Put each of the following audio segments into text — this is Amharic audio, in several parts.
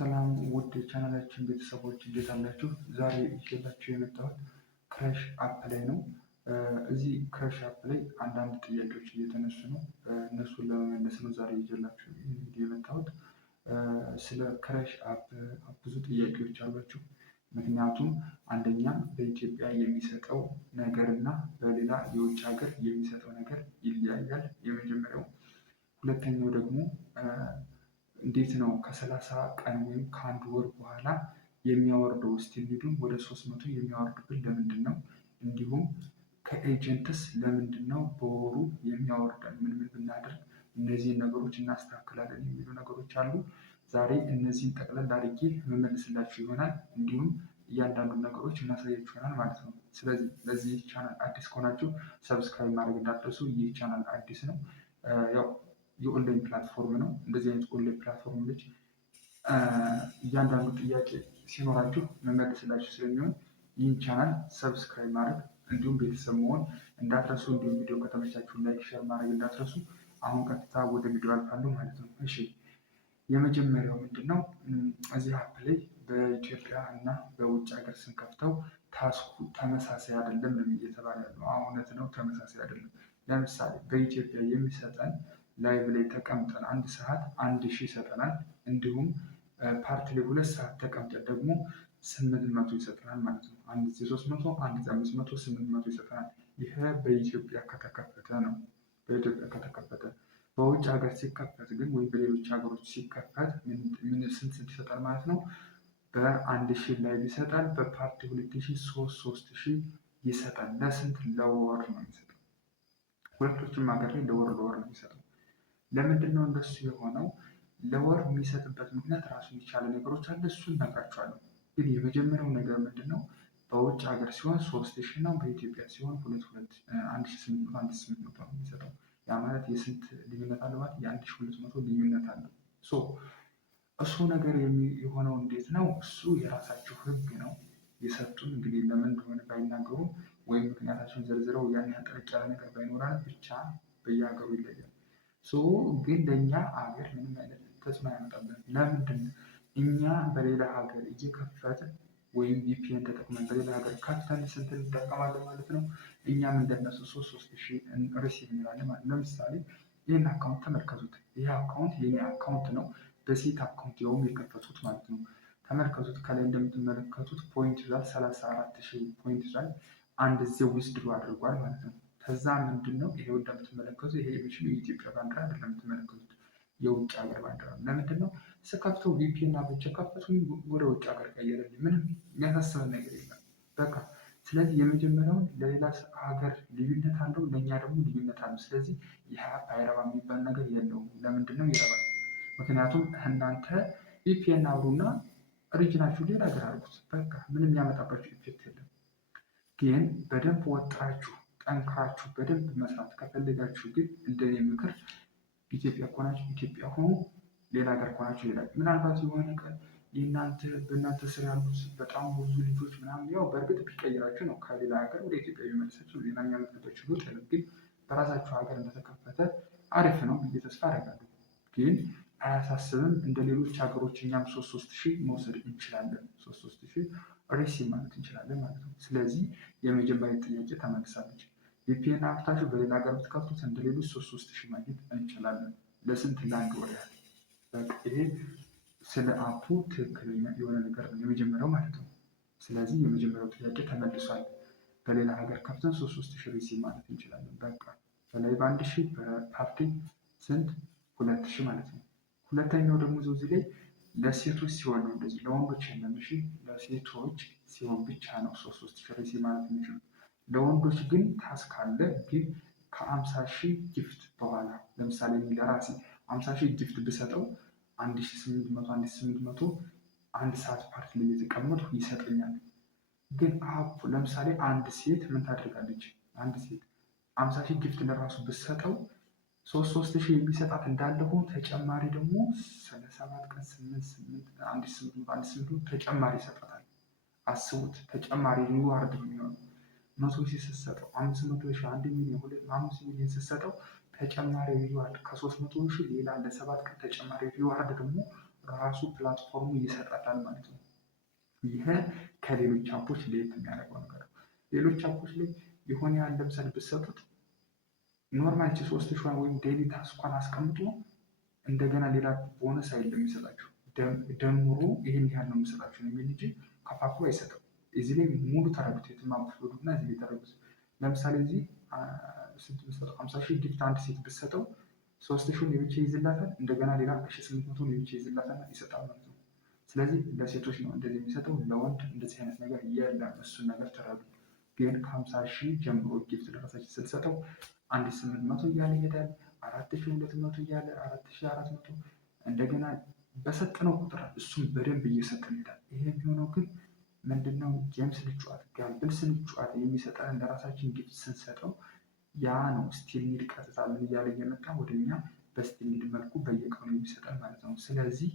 ሰላም ውድ የቻናላችን ቤተሰቦች እንዴት አላችሁ? ዛሬ ይዤላችሁ የመጣሁት ክራሽ አፕ ላይ ነው። እዚህ ክራሽ አፕ ላይ አንዳንድ ጥያቄዎች እየተነሱ ነው። እነሱን ለመመለስ ነው ዛሬ ይዤላችሁ ቪዲዮ የመጣሁት። ስለ ክራሽ አፕ ብዙ ጥያቄዎች አሏችሁ። ምክንያቱም አንደኛ በኢትዮጵያ የሚሰጠው ነገር እና በሌላ የውጭ ሀገር የሚሰጠው ነገር ይለያያል። የመጀመሪያው። ሁለተኛው ደግሞ እንዴት ነው ከ30 ቀን ወይም ከአንድ ወር በኋላ የሚያወርደው ስቲል ሊዱን ወደ 300 የሚያወርድብን ለምንድን ነው? እንዲሁም ከኤጀንትስ ለምንድን ነው በወሩ የሚያወርደን? ምን ብናደርግ እነዚህን ነገሮች እናስተካክላለን የሚሉ ነገሮች አሉ። ዛሬ እነዚህን ጠቅለል አድርጌ መመልስላችሁ ይሆናል። እንዲሁም እያንዳንዱን ነገሮች እናሳያችሁ ይሆናል ማለት ነው። ስለዚህ ለዚህ ቻናል አዲስ ከሆናችሁ ሰብስክራይብ ማድረግ እንዳትረሱ። ይህ ቻናል አዲስ ነው። ያው የኦንላይን ፕላትፎርም ነው። እንደዚህ አይነት ኦንላይን ፕላትፎርሞች እያንዳንዱ ጥያቄ ሲኖራችሁ መመለስላችሁ ስለሚሆን ይህን ቻናል ሰብስክራይብ ማድረግ እንዲሁም ቤተሰብ መሆን እንዳትረሱ። እንዲሁም ቪዲዮ ከተመቻችሁ ላይክ፣ ሼር ማድረግ እንዳትረሱ። አሁን ቀጥታ ወደ ቪዲዮ አልፋለሁ ማለት ነው። እሺ፣ የመጀመሪያው ምንድን ነው? እዚህ አፕ ላይ በኢትዮጵያ እና በውጭ ሀገር ስንከፍተው ታስኩ ተመሳሳይ አይደለም እየተባለ ያለው እውነት ነው። ተመሳሳይ አይደለም። ለምሳሌ በኢትዮጵያ የሚሰጠን ላይቭ ላይ ተቀምጠን 1 ሰዓት 1000 ይሰጠናል። እንዲሁም ፓርት ላይ 2 ሰዓት ተቀምጠን ደግሞ 800 ይሰጠናል ማለት ነው። አንድ ጊዜ 300፣ አንድ ጊዜ 500፣ 800 ይሰጠናል። ይሄ በኢትዮጵያ ከተከፈተ ነው። በኢትዮጵያ ከተከፈተ። በውጭ ሀገር ሲከፈት ግን ወይም በሌሎች ሀገሮች ሲከፈት ምን ስንት ይሰጣል ማለት ነው? በ1000 ላይቭ ይሰጣል። በፓርት 2000፣ 3000 ይሰጣል። ለስንት? ለወር ነው የሚሰጠው። ሁለቶችም ሀገር ላይ ለወር ነው የሚሰጠው። ለምንድን ነው እንደሱ የሆነው? ለወር የሚሰጥበት ምክንያት ራሱን የቻለ ነገሮች አለ። እሱን እነግራችኋለሁ። ግን የመጀመሪያው ነገር ምንድን ነው? በውጭ ሀገር ሲሆን 3000 ነው። በኢትዮጵያ ሲሆን 1800 ነው የሚሰጠው። ያ ማለት የስንት ልዩነት አለ ማለት? የ1200 ልዩነት አለው። እሱ ነገር የሆነው እንዴት ነው? እሱ የራሳቸው ህግ ነው የሰጡን። እንግዲህ ለምን እንደሆነ ባይናገሩም ወይም ምክንያታቸውን ዘርዝረው ያን ያህል ጠለቅ ያለ ነገር ባይኖራል፣ ብቻ በየሀገሩ ይለያል። ግን ለእኛ ሀገር ምንም አይነት ተጽዕኖ አያመጣብንም። ለምንድን ነው? እኛ በሌላ ሀገር እየከፈትን ወይም ቪፒኤን ተጠቅመን በሌላ ሀገር ከፍተን ስንት እንጠቀማለን ማለት ነው? እኛም እንደነሱ 3000 ሪሲቭ እንላለን ማለት ነው። ለምሳሌ ይህን አካውንት ተመልከቱት። ይህ አካውንት የኛ አካውንት ነው። በሴት አካውንት ያውም የከፈቱት ማለት ነው። ተመልከቱት። ከላይ እንደምትመለከቱት ፖይንት ይዟል። 34000 ፖይንት ይዟል። አንድ ጊዜ ዊዝድሮ አድርጓል ማለት ነው። ከዛ ምንድን ነው ይሄው እንደምትመለከቱት፣ ይሄ የሚችሉ የኢትዮጵያ ባንዲራ አይደለም የምትመለከቱት፣ የውጭ ሀገር ባንዲራ። ለምንድን ነው ስከፍተው ቪፒኤን ብቻ ከፈቱኝ ወደ ውጭ ሀገር ቀየረልኝ። ምንም የሚያሳስበን ነገር የለም። በቃ ስለዚህ የመጀመሪያውን ለሌላ ሀገር ልዩነት አለው፣ ለእኛ ደግሞ ልዩነት አለው። ስለዚህ ይህ አፕ አይረባ የሚባል ነገር የለውም። ለምንድን ነው ይረባል? ምክንያቱም እናንተ ቪፒኤን አብሩና ኦሪጂናችሁ ሌላ ሀገር አድርጉት። በቃ ምንም ያመጣባችሁ ኢፌክት የለም። ግን በደንብ ወጥራችሁ ጠንክራችሁ በደንብ መስራት ከፈለጋችሁ ግን እንደኔ ምክር ኢትዮጵያ ከሆናችሁ ኢትዮጵያ ሆኖ ሌላ ሀገር ከሆናችሁ ሌላ። ምናልባት የሆነ ቀን በእናንተ ስር ያሉት በጣም ብዙ ልጆች ምናምን ያው በእርግጥ ቢቀይራችሁ ነው ከሌላ ሀገር ወደ ኢትዮጵያ ቢመልሳችሁ ሌላ የሚያመጣባችሁ ለውጥ የለም። ግን በራሳችሁ ሀገር እንደተከፈተ አሪፍ ነው ብዬ ተስፋ አደርጋለሁ። ግን አያሳስብም። እንደ ሌሎች ሀገሮች እኛም 3000 መውሰድ እንችላለን። 3000 ሪሲቭ ማለት እንችላለን ማለት ነው። ስለዚህ የመጀመሪያ ጥያቄ ተመልሳለች። ቪፒኤን አፍታችሁ በሌላ ሀገር ብትከፍቱት እንደ ሌሎች 3000 ማግኘት እንችላለን። ለስንት? ለአንድ ወር ያህል። በቃ ይሄ ስለ አፑ ትክክለኛ የሆነ ነገር ነው የመጀመሪያው ማለት ነው። ስለዚህ የመጀመሪያው ጥያቄ ተመልሷል። በሌላ ሀገር ከፍተን 3000 ሪሲቭ ማለት እንችላለን። በቃ በላይ በ1000 በፓርቲ ስንት? 2000 ማለት ነው። ሁለተኛው ደግሞ እዚህ ላይ ለሴቶች ሲሆን ነው እንደዚህ፣ ለወንዶች የለም። እሺ፣ ለሴቶች ሲሆን ብቻ ነው 3000 ሪሲቭ ማለት የሚችሉት። ለወንዶች ግን ታስክ አለ። ግን ከ50,000 ጊፍት በኋላ ለምሳሌ ለራሴ 50,000 ጊፍት ብሰጠው 1800 አንድ ሰዓት ፓርቲ ላይ የተቀመጡ ይሰጠኛል። ግን አፕ ለምሳሌ አንድ ሴት ምን ታደርጋለች? አንድ ሴት 50,000 ጊፍት ለራሱ ብሰጠው 3000 የሚሰጣት እንዳለ ሆኖ ተጨማሪ ደግሞ 7 ቀን 1800 ተጨማሪ ይሰጣታል። አስቡት፣ ተጨማሪ ሪዋርድ ነው የሚሆነው። 100,000 ስትሰጠው 500,000፣ 1 ሚሊዮን፣ 5 ሚሊዮን ስትሰጠው ተጨማሪ ሪዋርድ ከ300,000 ሌላ ለ7 ቀን ተጨማሪ ሪዋርድ ደግሞ ራሱ ፕላትፎርሙ ይሰጣታል ማለት ነው። ይህ ከሌሎች አፖች ለየት የሚያደርገው ነገር ነው። ሌሎች አፖች ላይ የሆነ ያህል ለምሳሌ ብትሰጡት ኖርማል 3 ሺህ ወይም ዴይሊ ታስኳን አስቀምጦ እንደገና ሌላ ቦነስ አይደለም የሚሰጣችሁ፣ ደምሮ ይህን ያህል ነው የሚሰጣችሁ የሚል እንጂ ከፋፍሎ አይሰጥም። እዚህ ላይ ሙሉ ተረዱት። የትማፍሉት እና እዚህ ላይ ተረዱት። ለምሳሌ እዚህ ስንት ብትሰጠው 50 ሺህ ጊፍት አንድ ሴት ብትሰጠው 3 ሺውን የብቻ ይይዝላታል፣ እንደገና ሌላ 1800 የብቻ ይይዝላታል ይሰጣል ማለት ነው። ስለዚህ ለሴቶች ነው እንደዚህ የሚሰጠው፣ ለወንድ እንደዚህ አይነት ነገር የለም። እሱን ነገር ተረዱ። ግን ከ50 ሺህ ጀምሮ ጊፍት ለራሳችን ስንሰጠው 1800 እያለ ይሄዳል፣ 4200 እያለ 4400 እንደገና በሰጠነው ቁጥር እሱም በደንብ እየሰጠን ይሄዳል። ይሄ የሚሆነው ግን ምንድነው ጌም ስንጫወት ጋምብል ስንጫወት የሚሰጠን ለራሳችን ጊፍት ስንሰጠው ያ ነው ስቲል ኒድ ቀጥታ ምን እያለ እየመጣ ወደኛ በስቲል ኒድ መልኩ በየቀኑ የሚሰጠን ማለት ነው። ስለዚህ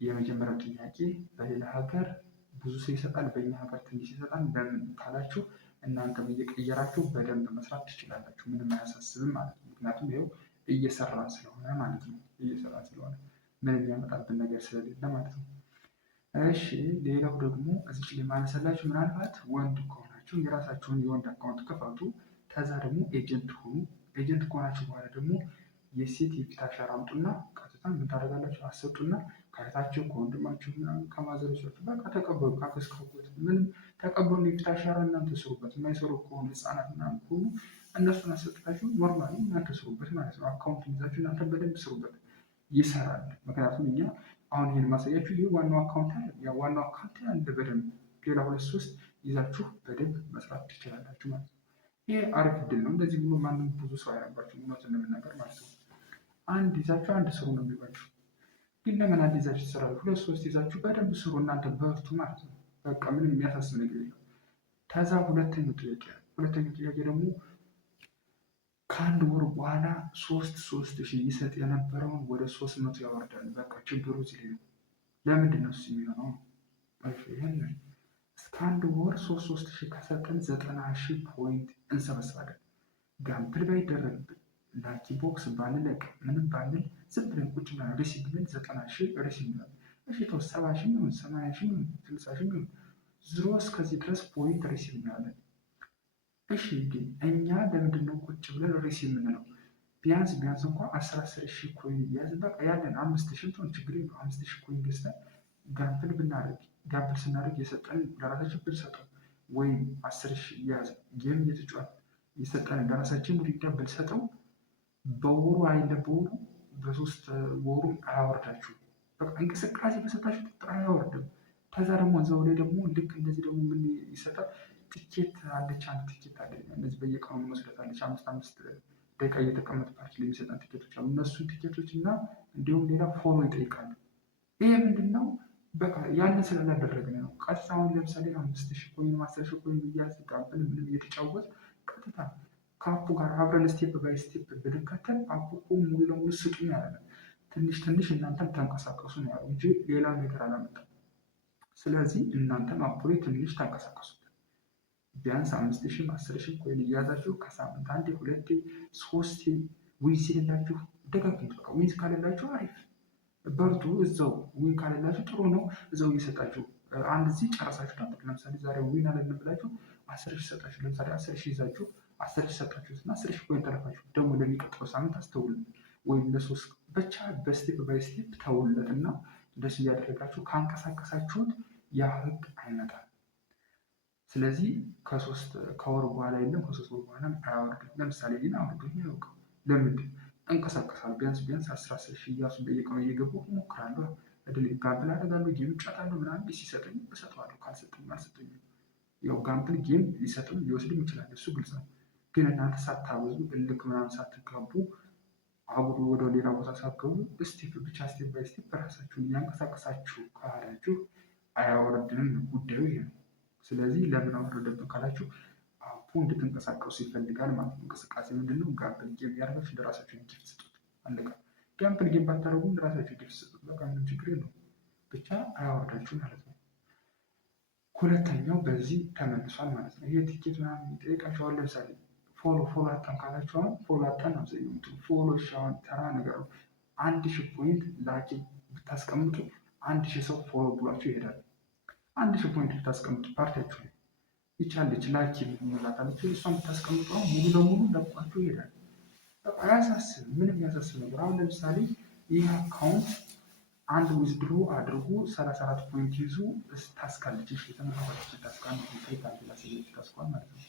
የመጀመሪያው ጥያቄ በሌላ ሀገር ብዙ ሰው ይሰጣል፣ በእኛ ሀገር ትንሽ ይሰጣል ለምን ካላችሁ እናንተም እየቀየራችሁ በደንብ መስራት ትችላላችሁ። ምንም አያሳስብም ማለት ነው። ምክንያቱም ይኸው እየሰራ ስለሆነ ማለት ነው። እየሰራ ስለሆነ ምንም ያመጣብን ነገር ስለሌለ ማለት ነው። እሺ ሌላው ደግሞ እዚች ላይ ማነሳላችሁ ምናልባት ወንድ ከሆናችሁ የራሳችሁን የወንድ አካውንት ክፈቱ። ከዛ ደግሞ ኤጀንት ሁኑ። ኤጀንት ከሆናችሁ በኋላ ደግሞ የሴት የፊት አሻራ አምጡና ቀጥታ ምን ታደርጋላችሁ? አሰጡና ከእህታችሁ ከወንድማችሁ ምናምን ከማዘሮቻችሁ በቃ ተቀበሉ። ካከስከቡት ምንም ተቀበሉ። የፊት አሻራ እናንተ ስሩበት። የማይሰሩ ከሆኑ ህፃናት ምናምን ከሆኑ እነሱን አሰጥታችሁ ኖርማሊ እናንተ ስሩበት ማለት ነው። አካውንት ይዛችሁ እናንተ በደንብ ስሩበት፣ ይሰራል። ምክንያቱም እኛ አሁን ይህን ማሳያችሁ ይህ ዋናው አካውንት አለ። ያ ዋናው አካውንት አለ በደንብ ሌላ 2-3 ይዛችሁ በደንብ መስራት ትችላላችሁ ማለት ነው። ይሄ አሪፍ እድል ነው። እንደዚህ ብሎ ማንም ብዙ ሰው አያባችሁ እውነቱን ለመናገር ማለት ነው። አንድ ይዛችሁ አንድ ስሩ ነው የሚባችሁ። ግን ለምን አንድ ይዛችሁ ትሰራሉ? 2-3 ይዛችሁ በደንብ ስሩ። እናንተ በርቱ ማለት ነው። በቃ ምንም የሚያሳስብ ነገር የለም። ከዛ ሁለተኛው ጥያቄ ደግሞ ከአንድ ወር በኋላ 3,000 ይሰጥ የነበረውን ወደ 300 ያወርዳል። በቃ ችግሩ እዚህ ነው። ለምንድን ነው እሱ የሚሆነው? ይህን እስከ አንድ ወር 3,000 ከሰጠን 90,000 ፖይንት እንሰበስባለን። ጋምፕል ባይደረግብን ላኪ ቦክስ ባንለቅ ምንም ባንል ዝም ብለን ቁጭ ብለን ሪሲቭ ብለን 90,000 ሪሲቭ ብለን እሺ ተው 70,000 ይሁን 80,000 ይሁን 60,000 ይሁን ዝሮ እስከዚህ ድረስ ፖይንት ሪሲቭ እናያለን። እሺ ግን እኛ ለምንድን ነው ቁጭ ብለን ሪሲቭ የምንለው? ቢያንስ እንኳ 10,000 ኮይን እያዝን በቃ ያለን 5,000 ቶን ችግር የለው 5,000 ኮይን ገዝተን ጋምፕል ስናደርግ የሰጠን ለራሳችን ብንሰጠው ወይም 10,000 እያዝ ጌም እየተጫወት የሰጠን ለራሳችን ውድዳ ብንሰጠው በወሩ አይደለ በወሩ በ3 ወሩ አያወርዳችሁ። በቃ እንቅስቃሴ በሰጣችሁ ቁጥር አያወርድም። ከዛ ደግሞ እዛው ላይ ደግሞ ልክ እንደዚህ ደግሞ ምን ይሰጣል? ትኬት አለች። አንድ ትኬት አለ። እነዚህ በየቀኑ መስረት አለች። 5 ደቂቃ እየተቀመጠ ፓርክ ላይ የሚሰጠን ትኬቶች አሉ። እነሱን ትኬቶች እና እንዲሁም ሌላ ፎሎ ይጠይቃሉ። ይሄ ምንድነው? በቃ ያንን ስላላደረግን ነው። ቀጥታ አሁን ለምሳሌ 5,000 ኮይን 10,000 ኮይን እያስጋብን ምንም እየተጫወት ቀጥታ ከአፑ ጋር አብረን ስቴፕ ባይ ስቴፕ ብንከተል አፑ ሙሉ ለሙሉ ስጡኝ ያለ ትንሽ እናንተም ተንቀሳቀሱ ነው ያሉ እንጂ ሌላ ነገር አላመጣም። ስለዚህ እናንተም አፑ ላይ ትንሽ ተንቀሳቀሱ። ቢያንስ 5,000 10,000 ኮይን እያዛችሁ ከሳምንት 1 2 3 ዊን ሲልላችሁ ደጋግሙት። በቃ ዊን ካለላችሁ አሪፍ በርቱ። እዛው ዊን ካለላችሁ ጥሩ ነው። እዛው እየሰጣችሁ አንድ እዚህ ጨረሳችሁ ታጥቅ። ለምሳሌ ዛሬ ዊን አለን ብላችሁ 10,000 ሰጣችሁ። ለምሳሌ 10,000 ይዛችሁ 10,000 ሰጣችሁት እና 10,000 ኮይን ተረፋችሁ። ደግሞ ለሚቀጥለው ሳምንት አስተውሉ ወይም ለሶስት ብቻ በስቴፕ ባይ ስቴፕ ተውለት እና እንደሱ እያደረጋችሁ ካንቀሳቀሳችሁት ያ ህግ አይመጣም። ስለዚህ ከወር በኋላ የለም ከ3 ወር በኋላ አያወርድም። ለምሳሌ ግን አውርዶኝ ያውቃል። ለምንድን እንቀሳቀሳለሁ። ቢያንስ 10,000 እያሱ በየቀኑ እየገባሁ እሞክራለሁ። እድል ጋምፕል አደርጋለሁ፣ ጌም እጫወታለሁ ምናምን ሲሰጠኝ እሰጠዋለሁ፣ ካልሰጠኝ አልሰጠኝም። ያው ጋምፕል ጌም ሊሰጥም ሊወስድም ይችላል፣ እሱ ግልጽ ነው። ግን እናንተ ሳታበዙ እልክ ምናምን ሳትጋቡ አብሮ ወደ ሌላ ቦታ ሳትገቡ ስቴፕ ባይ ስቴፕ በራሳችሁን እያንቀሳቀሳችሁ ካላችሁ አያወርድንም። ጉዳዩ ይሄ ነው። ስለዚህ ለምን አወረደብን ካላችሁ አፑ እንድትንቀሳቀሱ ይፈልጋል ማለት ነው። እንቅስቃሴ ምንድነው? ጋምፕል ጌም ያደረጋችሁ ለራሳችሁ ጊፍት ስጡት። አለቀ። ጋምፕል ጌም ባታደርጉ ለራሳችሁ ጊፍት ስጡት። በቃ ምንም ችግር የለውም። ብቻ አያወርዳችሁ ማለት ነው። ሁለተኛው በዚህ ተመልሷል ማለት ነው። ይሄ ቲኬት ምናምን ይጠይቃችኋል። ለምሳሌ ፎሎ አጣን ካላችሁ አሁን ፎሎ አጣን ነው ዘይምቱ ፎሎ ሻውን ተራ ነገር ነው። 1,000 ፖይንት ላኪ ብታስቀምጡ 1000 ሰው ፎሎ ብሏችሁ ይሄዳል። 1000 ፖይንት ብታስቀምጡ ፓርቲያችሁ ላይ ይቻለች ላኪ ምንላታለች እሷን ብታስቀምጡ ሙሉ ለሙሉ ለቋችሁ ይሄዳል። በቃ አያሳስብ፣ ምንም ያሳስብ ነገር። አሁን ለምሳሌ ይህ አካውንት አንድ ዊዝድሮ አድርጎ 34 ፖይንት ይዞ ታስካለች። የተመረጠች ታስካል ታስኳል ማለት ነው።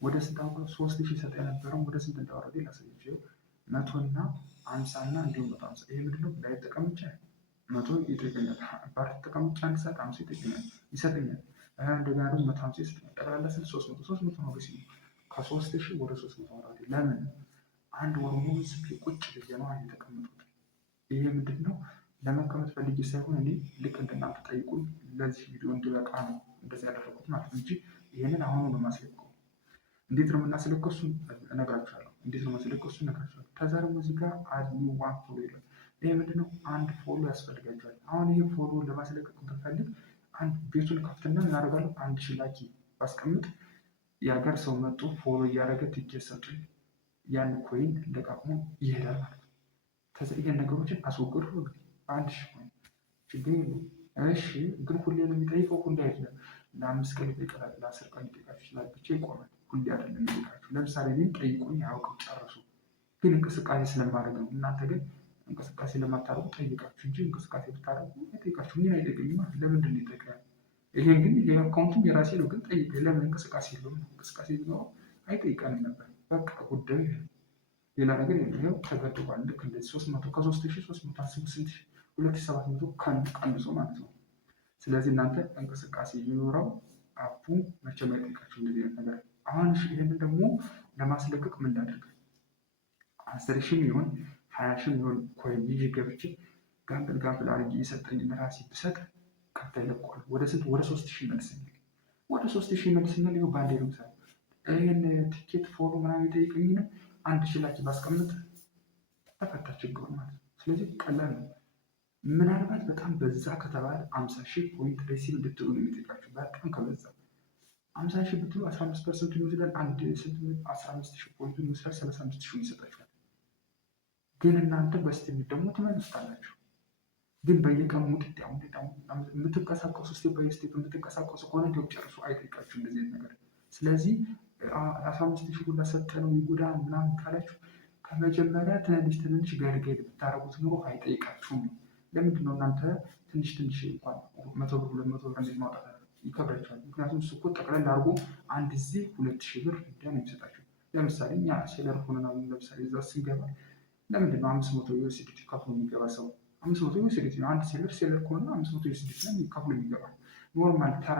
ወደ ስንት 3000 ሰጠ የነበረው ወደ ስንት እንዳወረደ ላሳያችሁ። 100 እና 50 እና እንዲሁም 150 ይሄ ምንድነው? ላይ ተቀምጬ 100 ይጠይቀኛል። ፓርቲ ተቀምጬ አንድ ሰዓት 50 ይሰጠኛል። እንደገና ደግሞ 150 ይሰጠኛል። ጠቅላላ ስል 300 ነው ሲሉ ከ3000 ወደ 300 ወረደ። ለምን? አንድ ወር ሙሉ ቁጭ ብዬ ነው የተቀመጡት። ይሄ ምንድነው? ለመቀመጥ ፈልጌ ሳይሆን እኔ ልክ እንደናንተ ጠይቁኝ ለዚህ ቪዲዮ እንዲበቃ ነው እንደዚህ ያደረጉት ማለት ነው እንጂ ይሄንን አሁኑ ነው ማስለቀው። እንዴት ነው የምናስለቀው? እሱን እነግራችኋለሁ። እንዴት ነው ማስለቀው? እሱን እነግራችኋለሁ። ከዛ ደግሞ እዚህ ጋር አድ ኒው ዋን ፎሎ ይላል። ይሄ ምንድነው? አንድ ፎሎ ያስፈልጋቸዋል። አሁን ይሄ ፎሎ ለማስለቀቅ ብፈልግ አንድ ቤቱን ከፍትና ምን አደርጋለሁ? 1000 ላኪ ባስቀምጥ የሀገር ሰው መጡ ፎሎ እያደረገ ትኬት ሰጡኝ፣ ያን ኮይን ለቃቅሞ ይሄዳል ማለት ነው። ከዛ ይሄን ነገሮችን አስወገዱ። እንግዲህ በ1000 ኮይን ችግር የለውም። እሺ ግን ሁሌ ነው የሚጠይቀው? ሁሌ አይደለም። ለ5 ቀን ይጠይቃል፣ ለ10 ቀን ይጠይቃችሁ ይችላል። ብቻ ይቆማል። ሁሌ አይደለም የሚጠይቃችሁ። ለምሳሌ እኔን ጠይቁኝ አያውቅም ጨርሱ፣ ግን እንቅስቃሴ ስለማድረግ ነው። እናንተ ግን እንቅስቃሴ ለማታደርጉ ጠይቃችሁ እንጂ እንቅስቃሴ ብታደርጉ አይጠይቃችሁ። ምን አይጠይቀኝማ? ለምንድን ነው ይጠይቃል? ይሄን ግን ይሄ አካውንቱም የራሴ ነው፣ ግን ጠይቅ። ለምን እንቅስቃሴ የለውም? እንቅስቃሴ ቢኖረው አይጠይቀንም ነበር። በቃ ጉዳዩ ሌላ ነገር የለም። ይኸው ተገድቧል። ልክ እንደዚህ 300 ከ3300 2700 ቀንሶ ማለት ነው። ስለዚህ እናንተ እንቅስቃሴ የሚኖረው አፑ መቼም አይጠይቃችሁ እንደዚህ አይነት ነገር። አሁን ይህንን ደግሞ ለማስለቀቅ ምን ላድርግ? 10 ሺህ ይሁን 20 ሺህ ይሁን ኮይን ይዤ ገብቼ ጋምፕል አድርጌ የሰጠኝ ለራሴ ብሰጥ ከፍታ ይለቀዋል። ወደ ስንት? ወደ 3000 ይመልሰኛል። ወደ 3000 ይመልሰኛል። ይኸው ባንዴ ነው ምሳሌ ይህን ቲኬት ፎሎ ምናምን የጠይቀኝን 1000 ላኪ ባስቀምጥ ተፈታ ችግሩ ማለት ነው። ስለዚህ ቀላል ነው። ምናልባት በጣም በዛ ከተባለ 50,000 ፖይንት ሬሲቭ እንድትሉ ነው የሚጠይቃችሁ። በጣም ከበዛ 50,000 ብትሉ 15% ይወስዳል። 15,000 ፖይንት ይወስዳል። 35,000 ይሰጣችኋል። ግን እናንተ በስቴፕ ደግሞ ትመልሱታላችሁ። ግን በየቀኑ ሙጥጥ የምትንቀሳቀሱ ስቴፕ ባይ ስቴፕ የምትንቀሳቀሱ ከሆነ እንዲያው ጨርሱ አይጠይቃችሁ እንደዚህ አይነት ነገር። ስለዚህ 15,000 ሁላ ሰጠነው ይጎዳል ምናምን ካላችሁ ከመጀመሪያ ትንንሽ ገድገድ ብታደርጉት ኑሮ አይጠይቃችሁም ነው። ለምንድን ነው እናንተ ትንሽ እንኳን 100 ብር 200 ብር እንዴት ማውጣት ይከብዳችኋል? ምክንያቱም እሱ እኮ ጠቅለል አድርጎ አንድ ጊዜ 2,000 ብር ነው የሚሰጣችሁ። ለምሳሌ እኛ ሴለር ሆነናል። ለምሳሌ እዛ ስንገባ ለምንድን ነው 500 ዩኤስዲቲ ከፍሎ የሚገባ ሰው? 500 ዩኤስዲቲ ነው። አንድ ሴለር ከሆነ 500 ዩኤስዲቲ ነው ከፍሎ የሚገባ። ኖርማል ተራ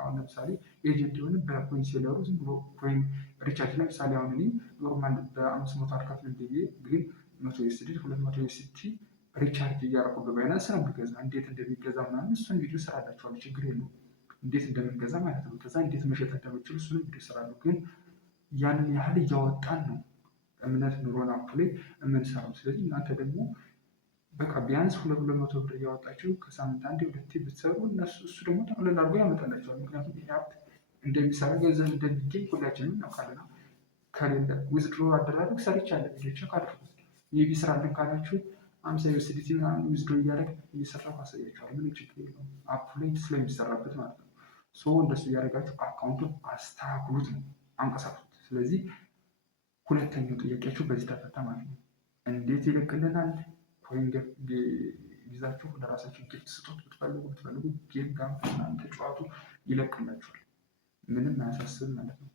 አሁን ለምሳሌ ኤጀንት የሆነ በኮይን ሴለሩ ዝም ብሎ ኮይን ሪቻርጅ ለምሳሌ አሁን እኔ ኖርማል በ500 አልከፍልም ብዬ ግን 100 ዩኤስዲቲ 200 ዩኤስዲቲ ሪቻርጅ እያደረኩ በባይናንስ ነው የምገዛ። እንዴት እንደሚገዛ ምናምን እሱን ቪዲዮ እሰራላችኋለሁ። ችግር የለውም። እንዴት እንደምንገዛ ማለት ነው። ከዛ እንዴት መሸጥ እንደምችል እሱን ቪዲዮ እሰራለሁ። ግን ያንን ያህል እያወጣን ነው እምነት ኑሮን አፕ ላይ የምንሰራው። ስለዚህ እናንተ ደግሞ በቃ ቢያንስ 200 ብር እያወጣችሁ ከሳምንት አንዴ ሁለቴ ብትሰሩ እሱ ደግሞ ጠቅለል አድርጎ ያመጣላችኋል። ምክንያቱም ይሄ አፕ እንደሚሰራ ገንዘብ እንደሚገኝ ሁላችንም እናውቃለን። ከሌለ ዊዝድሮ አደራረግ ሰርቻለሁ፣ ቪዲዮችን ካደረጉት ሜቢ ስራለን ካላችሁ 50 ዩኤስዲቲ ምናምን ዊዝድሮ እያደረግ እየሰራ ማሳያችኋል። ምንም ችግር የለውም። አፕ ላይ ስለሚሰራበት ማለት ነው። እንደሱ እያደረጋችሁ አካውንቱን አስተካክሉት ነው፣ አንቀሳቅሱት። ስለዚህ ሁለተኛው ጥያቄያችሁ በዚህ ተፈታ ማለት ነው። እንዴት ይለቅልናል? ኮይን ይዛችሁ ለራሳችሁ ጊፍት ስጡት። ብትፈልጉ ጌም ምናምን ተጫዋቱ፣ ይለቅላችኋል። ምንም አያሳስብ ማለት ነው።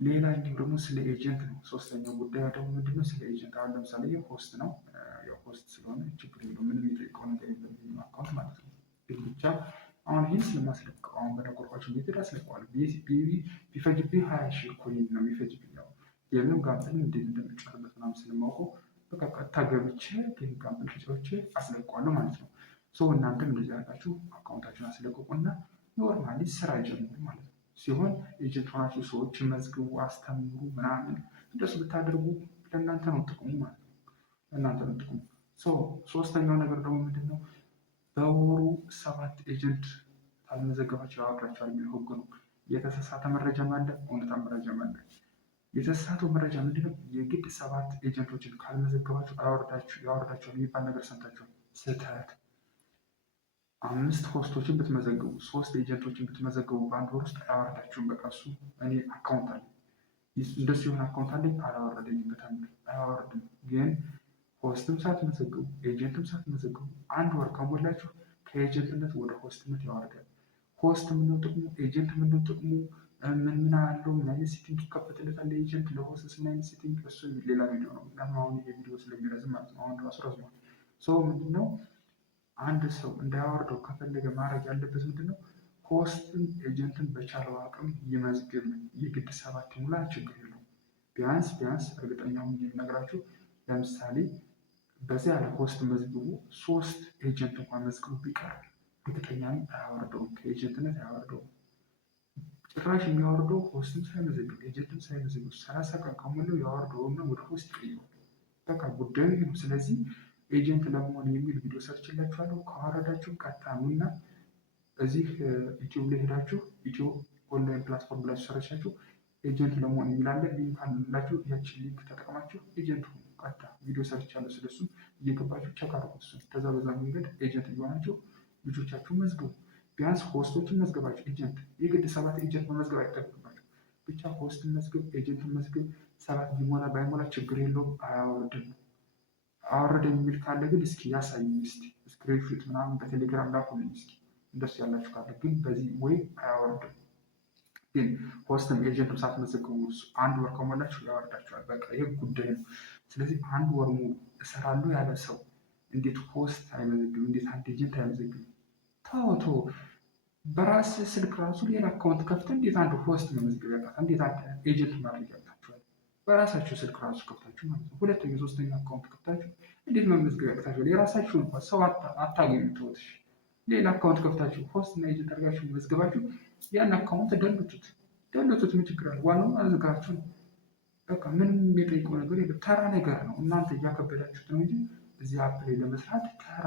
ሌላኛው ደግሞ ስለ ኤጀንት ነው። ሶስተኛው ጉዳይ ደግሞ ምንድነው? ስለ ኤጀንት። አሁን ለምሳሌ ሆስት ነው። ሆስት ስለሆነ ችግር የለውም። ምንም የጠይቀው ነገር የለም አካውንት ማለት ነው። ግን ብቻ አሁን ይህን ስለማስለቀው አሁን በነቆርቋቸው ሜትድ አስለቀዋል። ቢፈጅብኝ 20,000 ኮይን ነው የሚፈጅብኝ። የምንም ጋምፕል እንዴት እንደምጫወትበት ምናምን ስለማውቀው በቃ ቀጥታ ገብቼ ጌም ጋምፕል ተጫውቼ አስለቀዋለሁ ማለት ነው። እናንተም እንደዚህ አድርጋችሁ አካውንታችሁን አስለቅቁና ኖርማሊ ስራ ጀምሩ ማለት ነው። ሲሆን ኤጀንት ሆናችሁ ሰዎችን መዝግቡ፣ አስተምሩ ምናምን እንደሱ ብታደርጉ ለእናንተ ነው ጥቅሙ ማለት ነው። ለእናንተ ነው ጥቅሙ። ሶስተኛው ነገር ደግሞ ምንድነው? በወሩ 7 ኤጀንት ካልመዘገባችሁ ያወርዳችኋል የሚል ህግ ነው። የተሳሳተ መረጃም አለ፣ እውነታ መረጃም አለ። የተሳሳተው መረጃ ምንድነው? የግድ 7 ኤጀንቶችን ካልመዘገባችሁ ያወርዳችኋል የሚባል ነገር ሰምታችኋል። ስህተት። 5 ሆስቶችን ብትመዘግቡ 3 ኤጀንቶችን ብትመዘግቡ በአንድ ወር ውስጥ አያወርዳችሁም። በቃ እሱ እኔ አካውንት አለ እንደሱ የሆነ አካውንት አለኝ አላወረደኝም። በጣም አያወርድም። ግን ሆስትም ሳትመዘግቡ ኤጀንትም ሳትመዘግቡ 1 ወር ከሞላችሁ ከኤጀንትነት ወደ ሆስትነት ያወርዳል። ሆስት ምነው ጥቅሙ? ኤጀንት ምነው ጥቅሙ? ምን አለው? ምን አይነት ሴቲንግ ይከፈትለታል? ኤጀንት ለሆስትስ ምን አይነት ሴቲንግ? እሱ ሌላ ቪዲዮ ነው። ምክንያቱም አሁን ይሄ ቪዲዮ ስለሚረዝም ማለት ነው። አሁን ራሱ ረዝሟል። ሰው ምንድነው አንድ ሰው እንዳያወርደው ከፈለገ ማድረግ ያለበት ምንድነው ሆስትን ኤጀንትን በቻለው አቅም ይመዝግብ። የግድ 7 ይሙላ ችግር የለውም። ቢያንስ እርግጠኛ ሆኜ የምነግራችሁ ለምሳሌ በዚያ ያለ ሆስት መዝግቡ 3 ኤጀንት እንኳን መዝግቡ ቢቀር እርግጠኛ አያወርደውም፣ ከኤጀንትነት አያወርደውም። ጭራሽ የሚያወርደው ሆስትም ሳይመዘግብ ኤጀንትም ሳይመዘግብ 30 ቀን ከሞላው ያወርደውና ወደ ሆስት ይቀይረዋል። በቃ ጉዳዩ ይሄ ነው። ስለዚህ ኤጀንት ለመሆን የሚል ቪዲዮ ሰርችላችኋለሁ። ካወረዳችሁ ቀጥታ ኑና እዚህ ዩቲዩብ ላይ ሄዳችሁ ኢትዮ ኦንላይን ፕላትፎርም ብላችሁ ሰርቻችሁ ኤጀንት ለመሆን የሚላለ ሊንክ አላችሁ። ያችን ሊንክ ተጠቅማችሁ ኤጀንት ሁኑ። ቀጥታ ቪዲዮ ሰርቻለሁ ስለሱ እየገባችሁ ቸክ አድርጉ። እሱ ከዛ በዛ መንገድ ኤጀንት እየሆናችሁ ልጆቻችሁ መዝግቡ። ቢያንስ ሆስቶችን መዝገባችሁ ኤጀንት የግድ 7 ኤጀንት መመዝገብ አይጠበቅባችሁ። ብቻ ሆስትን መዝግብ፣ ኤጀንትን መዝግብ። 7 ቢሞላ ባይሞላ ችግር የለውም። አያወርድም። አወረደ የሚል ካለ ግን እስኪ ያሳዩኝ። እስኪ ስክሪንሾት ምናምን በቴሌግራም ላኩልኝ እስኪ እንደሱ ያላችሁ ካለ ግን በዚህ ወይ አያወርድም። ግን ሆስትም ኤጀንትም ሳትመዘግቡ 1 ወር ከሞላችሁ ያወርዳችኋል። በቃ ይህ ጉዳይ ነው። ስለዚህ 1 ወር ሙሉ እሰራለሁ ያለ ሰው እንዴት ሆስት አይመዘግብም? እንዴት አንድ ኤጀንት አይመዘግብም? ተው በራስ ስልክ ራሱ ሌላ አካውንት ከፍተህ እንዴት አንድ ሆስት መመዝገብ ያቃታል? እንዴት አንድ ኤጀንት ማድረግ ያቃታችኋል? በራሳችሁ ስልክ ራሱ ከፍታችሁ ማለት ነው። 2ኛ 3ኛ አካውንት ከፍታችሁ እንዴት መመዝገብ ያቃታችኋል? የራሳችሁ እንኳን ሰው አታገኙ። ተውትሽ ሌላ አካውንት ከፍታችሁ ሆስት እና ኤጀንት አድርጋችሁ መዝገባችሁ ያን አካውንት ደልቱት። ምን ችግር አለ? ዋናው መዝገባችሁ ነው። በቃ ምንም የሚጠይቀው ነገር የለም። ተራ ነገር ነው። እናንተ እያከበዳችሁት ነው እንጂ እዚህ አፕ ላይ ለመስራት ተራ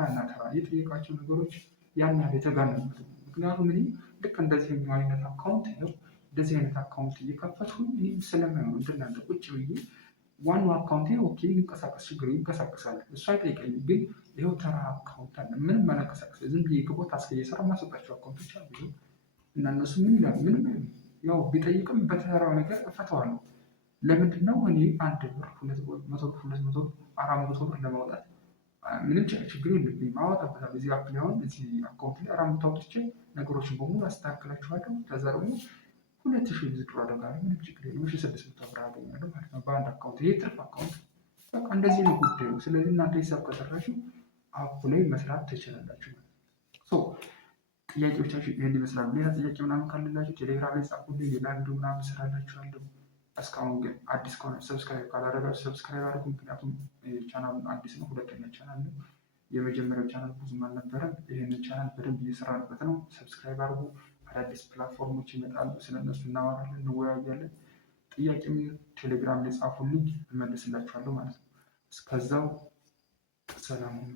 የጠየቃቸው ነገሮች ያን ያህል የተጋነኑት ነው። ምክንያቱም እኔ ልክ እንደዚህ አይነት አካውንት ነው እንደዚህ አይነት አካውንት እየከፈትኩኝ እኔም ስለማይሆን እንደናንተ ቁጭ ብዬ ዋናው አካውንቴ ኦኬ ይንቀሳቀስ ችግር ይንቀሳቀሳል። እሱ አይጠይቀኝም። ግን ይኸው ተራ አካውንት አለ ምንም መነቀሳቀስ ዝም ብዬ ግቦት አስከየሰራ ማሰጣቸው አካውንቶች አሉ እና እነሱ ምን ይላል? ምንም ያው ቢጠይቅም በተራው ነገር እፈተዋለሁ። ለምንድነው እኔ 1 ብር 200 ብር 200 ብር 400 ብር ለማውጣት ምንም ችግር የለብኝም። ማወጣበታለሁ። እዚህ አፕ ላይ አሁን እዚህ አካውንት ላይ 400 አውጥቼ ነገሮችን በሙሉ አስተካክላችኋለሁ። ከዛ ደግሞ 2000 ዊዝድሮ አደርጋለሁ። ምንም ችግር የለም። 1600 ብር አገኛለሁ ማለት ነው በአንድ አካውንት። ይሄ ትርፍ አካውንት በቃ እንደዚህ ነው ጉዳዩ። ስለዚህ እናንተ ሂሳብ ከሰራችሁ አፑ ላይ መስራት ትችላላችሁ ማለት ነው። ጥያቄዎቻችሁ ይህን ይመስላሉ። ሌላ ጥያቄ ምናምን ካለላችሁ ቴሌግራም ላይ ጻፉልኝ። ሌላ ቪዲዮ ምናምን ስራላችኋለሁ። እስካሁን ግን አዲስ ከሆነ ሰብስክራይብ ካላደረጋችሁ ሰብስክራይብ አድርጉ። ምክንያቱም ቻናሉን አዲስ ነው፣ 2ኛ ቻናል ነው። የመጀመሪያው ቻናል ብዙም አልነበረም። ይህንን ቻናል በደንብ እየሰራንበት ነው። ሰብስክራይብ አድርጉ። አዳዲስ ፕላትፎርሞች ይመጣሉ፣ ስለነሱ እናወራለን፣ እንወያያለን። ጥያቄም ቴሌግራም ላይ ጻፉልኝ፣ እመልስላችኋለሁ ማለት ነው። እስከዛው ሰላም ሁኑ።